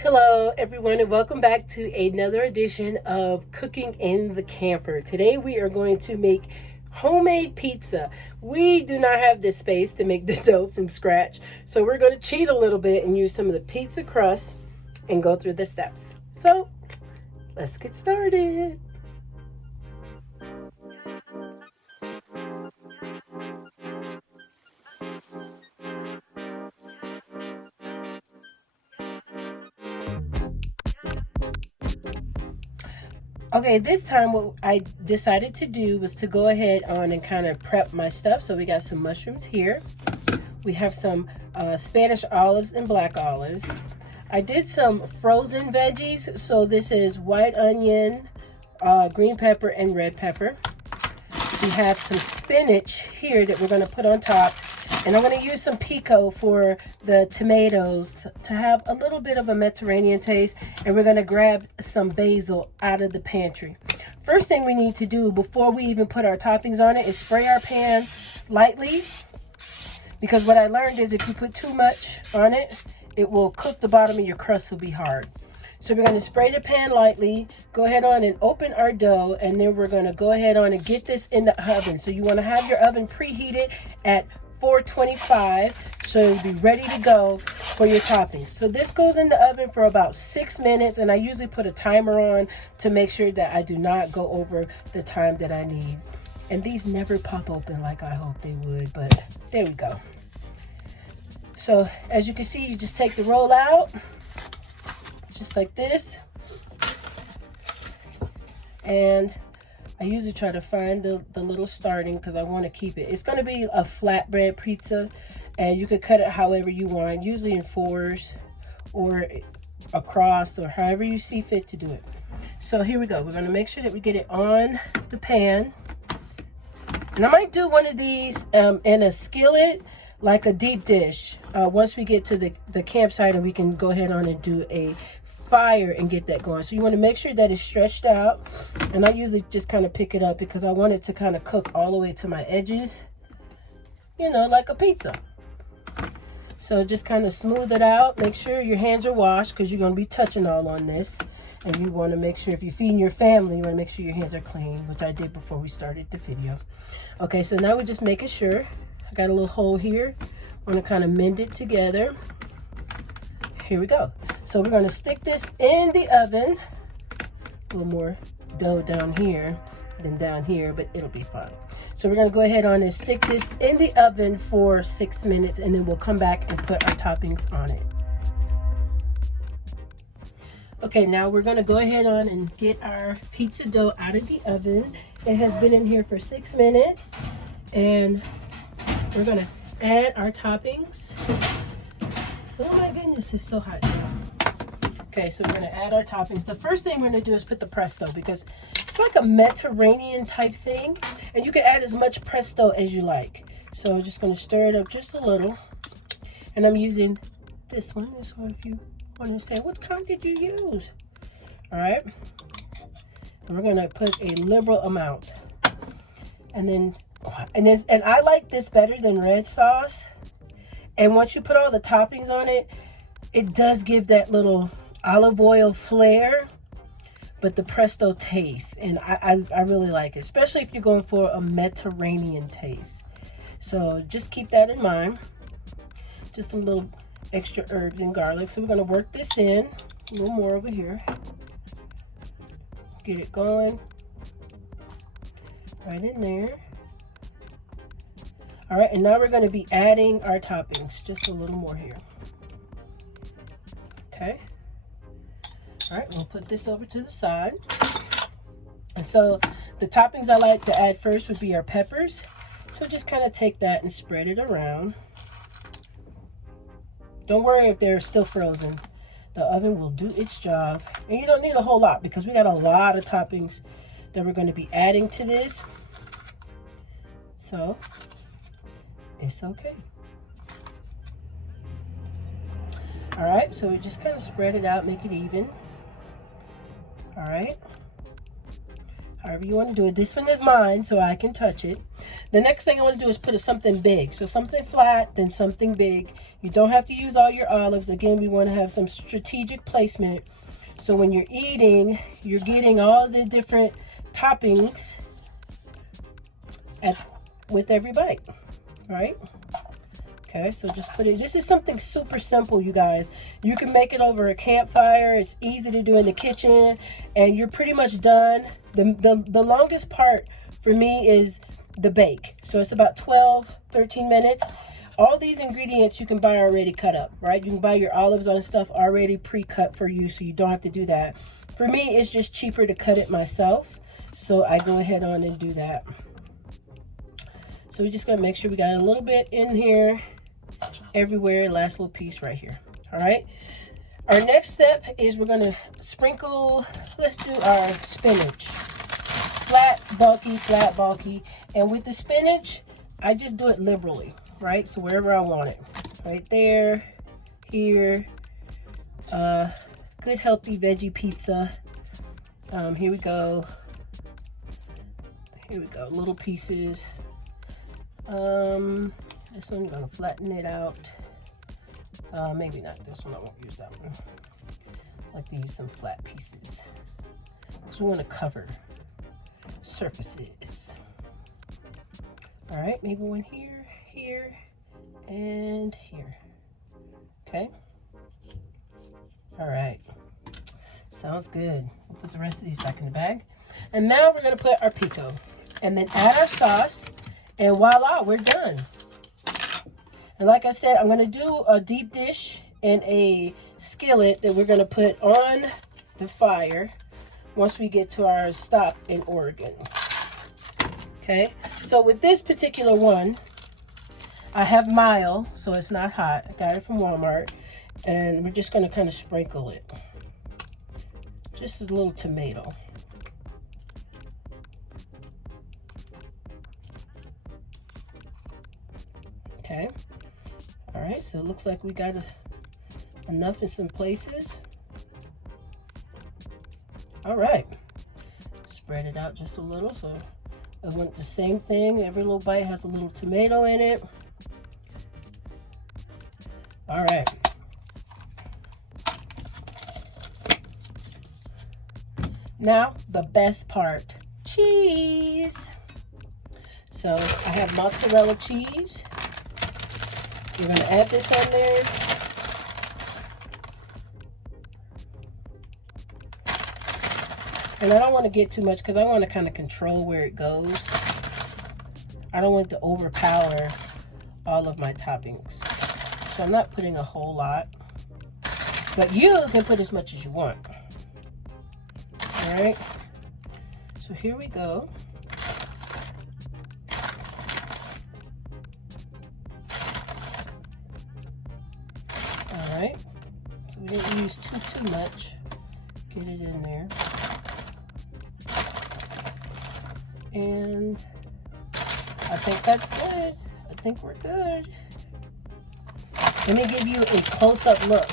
Hello everyone and welcome back to another edition of Cooking in the Camper. Today we are going to make homemade pizza. We do not have the space to make the dough from scratch, so we're going to cheat a little bit and use some of the pizza crust and go through the steps. So let's get started. Okay, this time what I decided to do was to go ahead on and kind of prep my stuff. So we got some mushrooms here. We have some Spanish olives and black olives. I did some frozen veggies. So this is white onion, green pepper, and red pepper. We have some spinach here that we're going to put on top. And I'm going to use some pico for the tomatoes to have a little bit of a Mediterranean taste. And we're going to grab some basil out of the pantry. First thing we need to do before we even put our toppings on it is spray our pan lightly. Because what I learned is if you put too much on it, it will cook the bottom of your crust will be hard. So we're going to spray the pan lightly, go ahead on and open our dough, and then we're going to go ahead on and get this in the oven. So you want to have your oven preheated at 425 so it'll be ready to go for your toppings. So this goes in the oven for about 6 minutes, and I usually put a timer on to make sure that I do not go over the time that I need. And these never pop open like I hope they would, but there we go. So as you can see, you just take the roll out just like this, and I usually try to find the little starting because I want to keep it. It's going to be a flatbread pizza, and you could cut it however you want, usually in 4s or across or however you see fit to do it. So here we go. We're going to make sure that we get it on the pan. And I might do one of these in a skillet, like a deep dish. Once we get to the campsite, and we can go ahead on and do a fire and get that going. So you want to make sure that it's stretched out, and I usually just kind of pick it up because I want it to kind of cook all the way to my edges, you know, like a pizza. So just kind of smooth it out. Make sure your hands are washed because you're going to be touching all on this, and you want to make sure if you're feeding your family, you want to make sure your hands are clean, which I did before we started the video. Okay, so now we're just making sure. I got a little hole here. I'm going to kind of mend it together. Here we go. So we're going to stick this in the oven. A little more dough down here than down here, but it'll be fine. So we're going to go ahead on and stick this in the oven for 6 minutes, and then we'll come back and put our toppings on it. Okay, now we're going to go ahead on and get our pizza dough out of the oven. It has been in here for 6 minutes, and we're going to add our toppings. Oh my goodness, it's so hot now. Okay, so we're going to add our toppings. The first thing we're going to do is put the pesto, because it's like a Mediterranean type thing, and you can add as much pesto as you like. So I'm just going to stir it up just a little, and I'm using this one. So if you want to say, what kind did you use? All right, and we're going to put a liberal amount, and then and I like this better than red sauce. And once you put all the toppings on it, it does give that little olive oil flair, but the pesto taste. And I really like it, especially if you're going for a Mediterranean taste. So just keep that in mind. Just some little extra herbs and garlic. So we're going to work this in. A little more over here. Get it going. Right in there. All right, and now we're going to be adding our toppings, just a little more here. Okay. All right, we'll put this over to the side. And so the toppings I like to add first would be our peppers. So just kind of take that and spread it around. Don't worry if they're still frozen. The oven will do its job. And you don't need a whole lot because we got a lot of toppings that we're going to be adding to this. So it's okay. All right, so we just kind of spread it out, make it even. All right. however you want to do it. This one is mine, so I can touch it. The next thing I want to do is put something big. So something flat, then something big. You don't have to use all your olives. Again, we want to have some strategic placement. So when you're eating, you're getting all the different toppings with every bite, right? Okay, so just put it. This is something super simple, you guys. You can make it over a campfire. It's easy to do in the kitchen, and you're pretty much done. The longest part for me is the bake. So it's about 12-13 minutes. All these ingredients you can buy already cut up, right? You can buy your olives and stuff already pre-cut for you, so you don't have to do that. For me, it's just cheaper to cut it myself, so I go ahead on and do that. So we're just gonna make sure we got a little bit in here, everywhere, last little piece right here. All right. Our next step is we're gonna sprinkle. Let's do our spinach. Flat, bulky, and with the spinach, I just do it liberally, right? So wherever I want it, right there, here. Good healthy veggie pizza. Here we go. Here we go. Little pieces. This one, I'm gonna flatten it out. Maybe not this one. I won't use that one. I like to use some flat pieces. So we want to cover surfaces. All right, maybe one here, here, and here. Okay. All right. Sounds good. We'll put the rest of these back in the bag. And now we're gonna put our pico, and then add our sauce, and voila, we're done. And like I said, I'm gonna do a deep dish in a skillet that we're gonna put on the fire once we get to our stop in Oregon. Okay, so with this particular one, I have mild, so it's not hot. I got it from Walmart, and we're just gonna kind of sprinkle it. Just a little tomato. Okay. All right, so it looks like we got enough in some places. All right, spread it out just a little. So I want the same thing. Every little bite has a little tomato in it. All right. Now, the best part, cheese. So I have mozzarella cheese. We're gonna add this on there. And I don't want to get too much because I want to kind of control where it goes. I don't want it to overpower all of my toppings. So I'm not putting a whole lot. But you can put as much as you want. All right. So here we go. All right. So we didn't use too much. Get it in there. And I think that's good. I think we're good. Let me give you a close-up look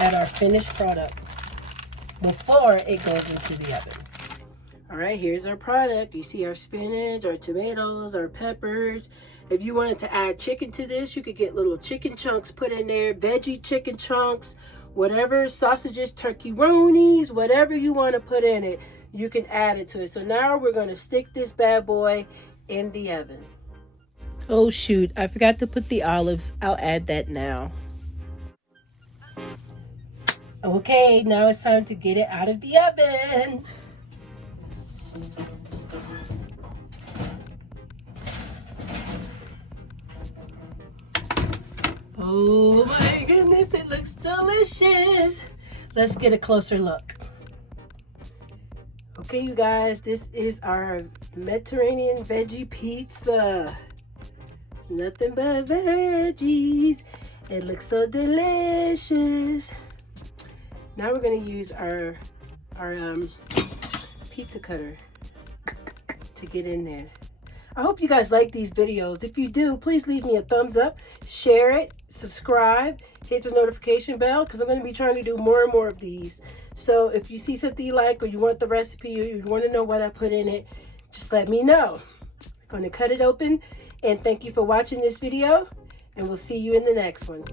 at our finished product before it goes into the oven. All right, here's our product. You see our spinach, our tomatoes, our peppers. If you wanted to add chicken to this, you could get little chicken chunks put in there, veggie chicken chunks, whatever, sausages, turkey-ronis, whatever you want to put in it, you can add it to it. So now we're going to stick this bad boy in the oven. Oh shoot, I forgot to put the olives. I'll add that now. Okay, now it's time to get it out of the oven. Oh my goodness, it looks delicious. Let's get a closer look. Okay, you guys, this is our Mediterranean veggie pizza. It's nothing but veggies. It looks so delicious. Now we're gonna use our pizza cutter to get in there. I hope you guys like these videos. If you do, please leave me a thumbs up, share it, subscribe, hit the notification bell, because I'm going to be trying to do more and more of these. So if you see something you like, or you want the recipe, or you want to know what I put in it, just let me know. I'm going to cut it open, and thank you for watching this video, and we'll see you in the next one.